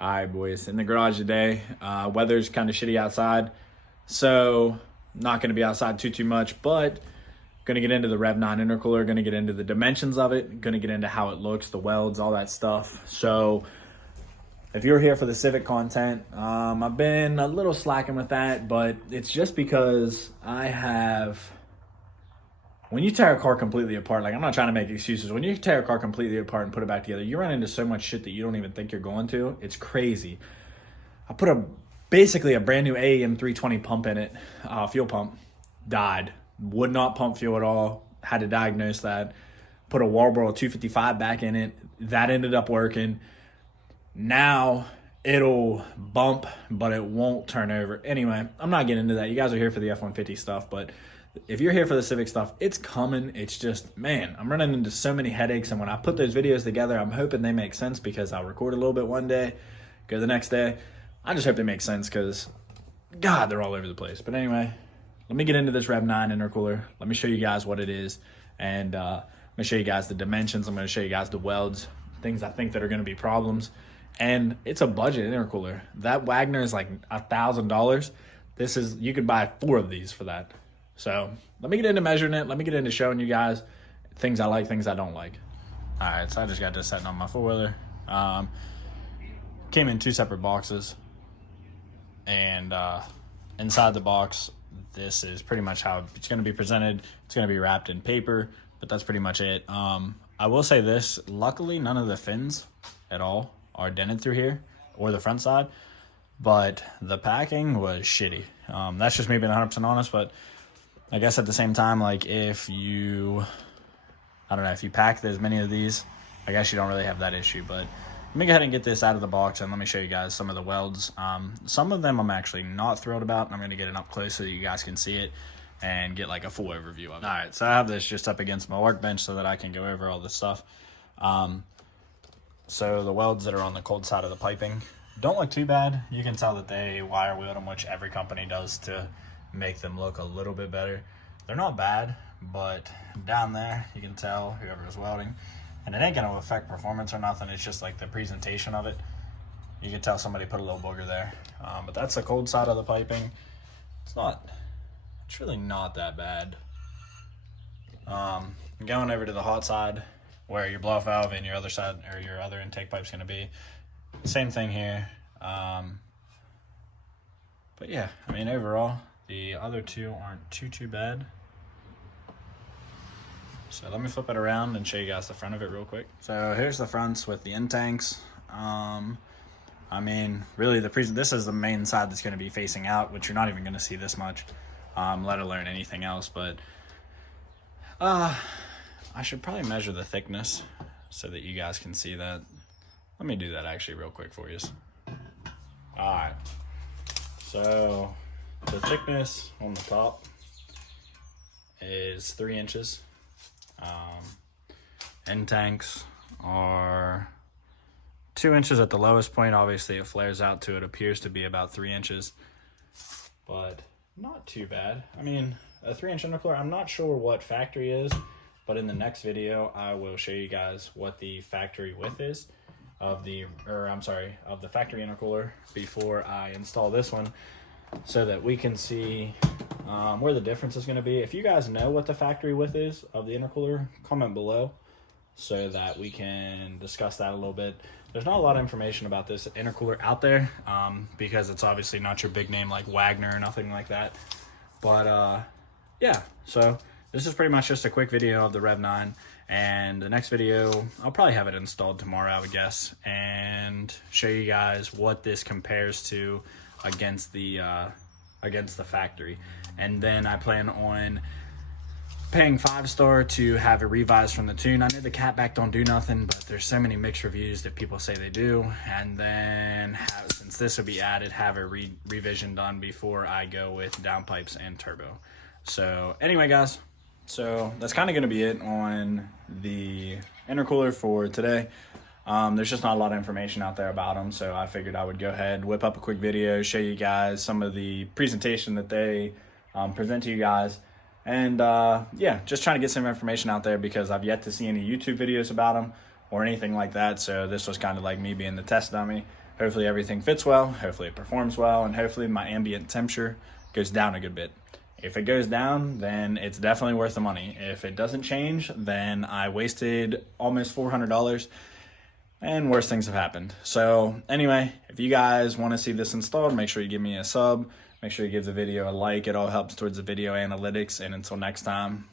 All right, boys, in the garage today. Weather's kind of shitty outside, so not going to be outside too much, but going to get into the rev9 intercooler, going to get into the dimensions of it, going to get into how it looks, the welds, all that stuff. So if you're here for the Civic content, I've been a little slacking with that, but it's just because when you tear a car completely apart, like, I'm not trying to make excuses. When you tear a car completely apart and put it back together, you run into so much shit that you don't even think you're going to. It's crazy. I put basically a brand new AEM 320 pump in it, fuel pump, died. Would not pump fuel at all. Had to diagnose that. Put a Walbro 255 back in it. That ended up working. Now it'll bump, but it won't turn over. Anyway, I'm not getting into that. You guys are here for the F150 stuff, but if you're here for the Civic stuff, it's coming. It's just, man, I'm running into so many headaches, and when I put those videos together, I'm hoping they make sense, because I'll record a little bit one day, go the next day. I just hope they make sense, because, God, they're all over the place. But anyway, let me get into this rev9 intercooler. Let me show you guys what it is, and I'm going to show you guys the dimensions. I'm going to show you guys the welds, things I think that are going to be problems. And it's a budget intercooler. That Wagner is like $1,000. You could buy 4 of these for that. So let me get into measuring it. Let me get into showing you guys things I like, things I don't like. All right, so I just got this setting on my four-wheeler. Came in 2 separate boxes. And inside the box, this is pretty much how it's going to be presented. It's going to be wrapped in paper, but that's pretty much it. I will say this. Luckily, none of the fins at all are dented through here or the front side. But the packing was shitty. That's just me being 100% honest, but I guess at the same time, like, if you pack as many of these, I guess you don't really have that issue. But let me go ahead and get this out of the box, and let me show you guys some of the welds. Some of them I'm actually not thrilled about, and I'm going to get it up close so that you guys can see it and get like a full overview of it. All right, so I have this just up against my workbench so that I can go over all this stuff. So the welds that are on the cold side of the piping don't look too bad. You can tell that they wire wheeled them, which every company does to make them look a little bit better. They're not bad, but down there you can tell whoever is welding, and it ain't gonna affect performance or nothing. It's just like the presentation of it. You can tell somebody put a little booger there, but that's the cold side of the piping. It's really not that bad. Going over to the hot side, where your blow-off valve and your other side, or your other intake pipe's gonna be, same thing here. But yeah, I mean, overall the other two aren't too bad. So let me flip it around and show you guys the front of it real quick. So here's the fronts with the intakes. I mean, really, this is the main side that's going to be facing out, which you're not even going to see this much, let alone anything else. But I should probably measure the thickness so that you guys can see that. Let me do that actually real quick for you. All right. So the thickness on the top is 3 inches. End tanks are 2 inches at the lowest point. Obviously it flares out to, it appears to be about 3 inches, but not too bad. I mean, a 3-inch intercooler, I'm not sure what factory is, but in the next video I will show you guys what the factory width is of the factory intercooler before I install this one, so that we can see where the difference is going to be. If you guys know what the factory width is of the intercooler, comment below so that we can discuss that a little bit. There's not a lot of information about this intercooler out there, because it's obviously not your big name like Wagner or nothing like that. But yeah, so this is pretty much just a quick video of the rev9, and the next video I'll probably have it installed tomorrow, I would guess, and show you guys what this compares to against the factory. And then I plan on paying 5-star to have it revised from the tune. I know the catback don't do nothing, but there's so many mixed reviews that people say they do. And then since this will be added, have a revision done before I go with downpipes and turbo. So anyway, guys, so that's kind of going to be it on the intercooler for today. There's just not a lot of information out there about them, so I figured I would go ahead, whip up a quick video, show you guys some of the presentation that they present to you guys. And yeah, just trying to get some information out there, because I've yet to see any YouTube videos about them or anything like that. So this was kind of like me being the test dummy. Hopefully everything fits well, hopefully it performs well, and hopefully my ambient temperature goes down a good bit. If it goes down, then it's definitely worth the money. If it doesn't change, then I wasted almost $400 and worse things have happened. So anyway, if you guys want to see this installed, make sure you give me a sub. Make sure you give the video a like. It all helps towards the video analytics. And until next time.